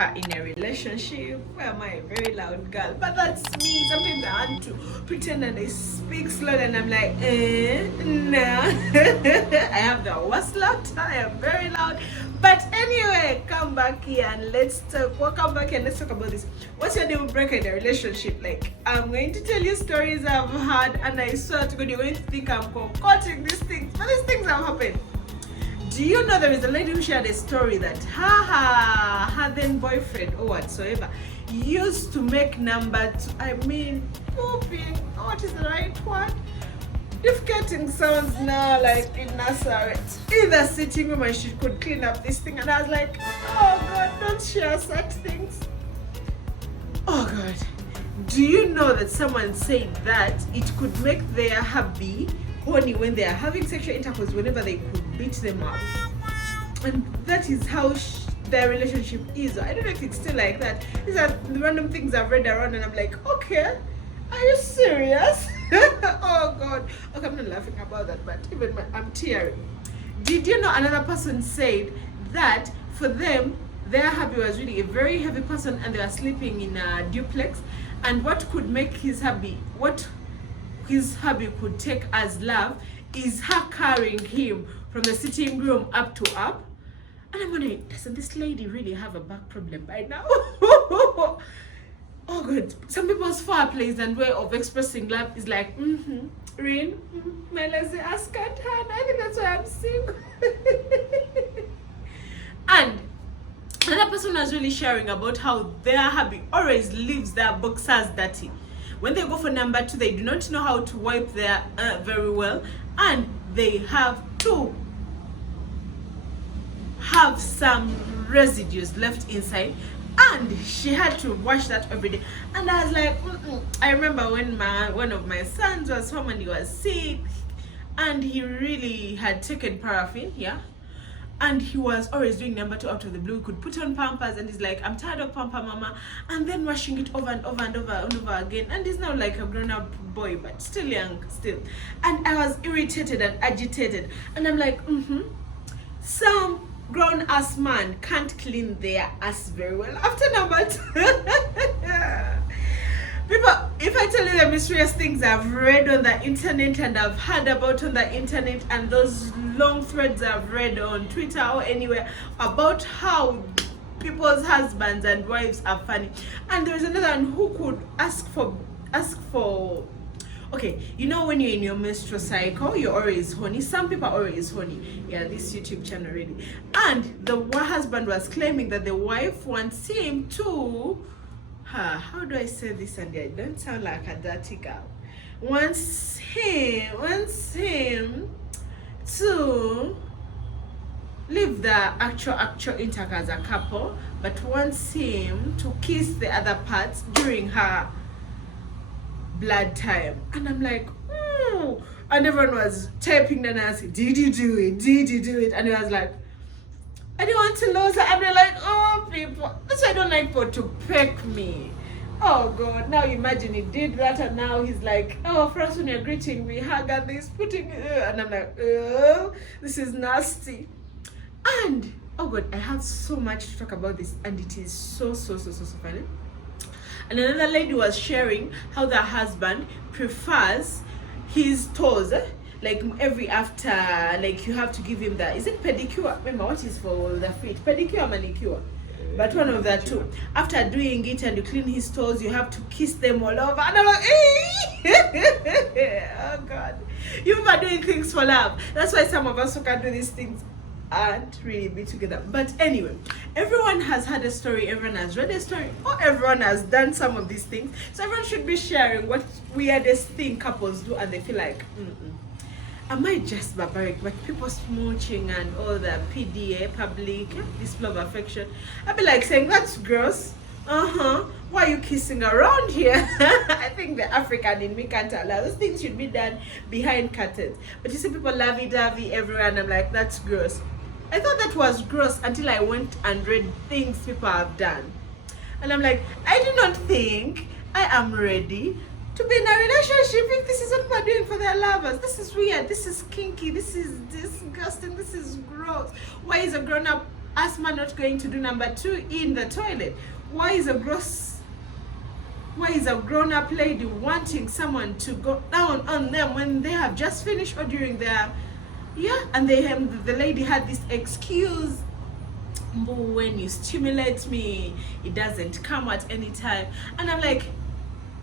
breaker in a relationship. Where am I? A very loud girl. But that's me. Sometimes I want to pretend and I speak slow and I'm like, nah. I have the worst laughter. I am very loud. But anyway, come back here and let's talk. Welcome back and let's talk about this. What's your deal breaker in a relationship? Like, I'm going to tell you stories I've had, and I swear to God, you're going to think I'm concocting these things, but these things have happened. Do you know there is a lady who shared a story that her then boyfriend or whatsoever used to make number two, pooping, what is the right word? Defecating sounds now like in Nazareth. In the sitting room and she could clean up this thing, and I was like, oh God, don't share such things. Oh God. Do you know that someone said that it could make their hubby horny when they are having sexual intercourse whenever they could beat them up? And that is how their relationship is. I don't know if it's still like that. These are the random things I've read around and I'm like, okay, are you serious? Oh God. Okay, I'm not laughing about that, but even I'm tearing. Did you know another person said that for them, their hubby was really a very heavy person and they were sleeping in a duplex, and what could make what his hubby could take as love is her carrying him from the sitting room up to up. And I'm wondering, doesn't this lady really have a back problem by now? Oh God, some people's fireplace and way of expressing love is like, rain, my lazy ass can't hand. I think that's why I'm single. And another person was really sharing about how their hubby always leaves their boxers dirty. When they go for number two, they do not know how to wipe their very well, and they have to have some residues left inside, and she had to wash that every day. And I was like, I remember when one of my sons was home and he was sick, and he really had taken paraffin, and he was always doing number two out of the blue. He could put on Pampers and he's like, I'm tired of Pamper Mama, and then washing it over and over and over and over again. And he's now like a grown-up boy, but still young still. And I was irritated and agitated, and I'm like, some grown-ass man can't clean their ass very well after number two. People, if I tell you the mysterious things I've read on the internet and I've heard about on the internet, and those long threads I've read on Twitter or anywhere about how people's husbands and wives are funny. And there's another one who could ask for okay, you know when you're in your menstrual cycle, you're always horny. Some people are always horny. Yeah, this YouTube channel really. And the husband was claiming that the wife wants him to, how do I say this and I don't sound like a dirty girl, wants him to leave the actual intercourse as a couple, but wants him to kiss the other parts during her blood time. And I'm like, and everyone was typing and asking, did you do it? Did you do it? And he was like, I don't want to lose her. And they're like, oh, people, that's why I don't like people to peck me. Oh God, now imagine he did that, and now he's like, oh, first when you're greeting me, hug and this, putting, and I'm like, oh, this is nasty. And oh God, I have so much to talk about this, and it is so funny. And another lady was sharing how the husband prefers his toes, like every after, like you have to give him the, is it pedicure? Remember what is for the feet? Pedicure or manicure? But one of the two. After doing it and you clean his toes, you have to kiss them all over. And I'm like, oh God. You are doing things for love. That's why some of us who can do these things aren't really be together. But anyway, everyone has had a story, everyone has read a story, or everyone has done some of these things. So everyone should be sharing what weirdest thing couples do and they feel like, am I just barbaric? But people smooching and all the PDA, public display of affection, I'd be like saying, that's gross. Why are you kissing around here? I think the African in me can't allow. Those things should be done behind curtains. But you see people lovey-dovey everywhere, and I'm like, that's gross. I thought that was gross until I went and read things people have done. And I'm like, I do not think I am ready to be in a relationship if this is what we're doing for their lovers. This is weird, this is kinky, this is disgusting, this is gross. Why is a grown-up Asma not going to do number 2 in the toilet? Why is a grown-up lady wanting someone to go down on them when they have just finished or during their, and the lady had this excuse, when you stimulate me, it doesn't come at any time. And I'm like,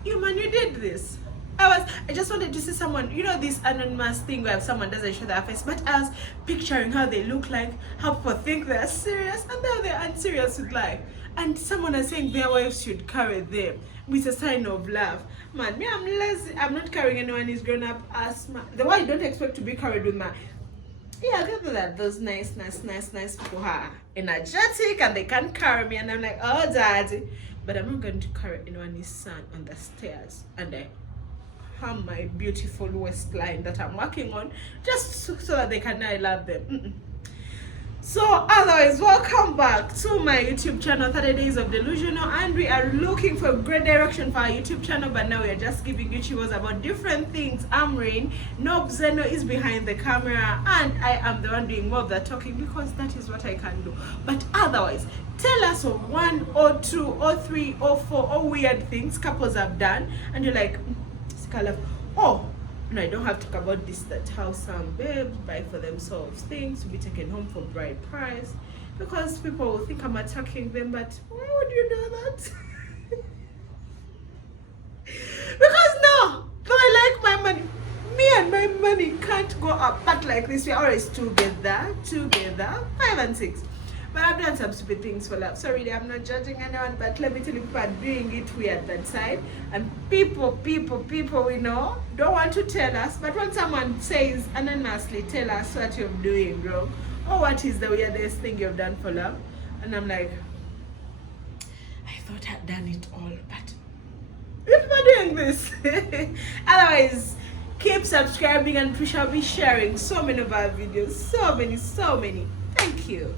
you did this. I just wanted to see someone, this anonymous thing where someone doesn't show their face, but I was picturing how they look like, how people think they're serious, and now they're unserious with life. And someone is saying their wives should carry them with a sign of love. Man, me, I'm lazy. I'm not carrying anyone who's grown up asthma. The one you don't expect to be carried with my. Yeah, gather that those nice people are energetic and they can carry me, and I'm like, oh daddy. But I'm not going to carry anyone's son on the stairs, and I harm my beautiful waistline that I'm working on just so that they can know I love them. So otherwise, welcome back to my YouTube channel, 30 Days of Delusional, and we are looking for great direction for our YouTube channel, but now we are just giving YouTubers about different things. I'm Rain, Nob Zeno is behind the camera, and I am the one doing more of the talking because that is what I can do. But otherwise, tell us of 1 or 2 or 3 or 4 or weird things couples have done, and you're like, oh, no, I don't have to talk about this, that how some babes buy for themselves things to be taken home for bride price, because people will think I'm attacking them, but why would you do that? Because no, I like my money. Me and my money can't go apart like this. We're always together, 5 and 6. But I've done some stupid things for love. So really, I'm not judging anyone, but let me tell you, people are doing it weird that side. And people we know don't want to tell us. But when someone says anonymously, tell us what you're doing wrong, or what is the weirdest thing you've done for love. And I'm like, I thought I'd done it all, but people are doing this. Otherwise, keep subscribing, and we shall be sharing so many of our videos. So many. Thank you.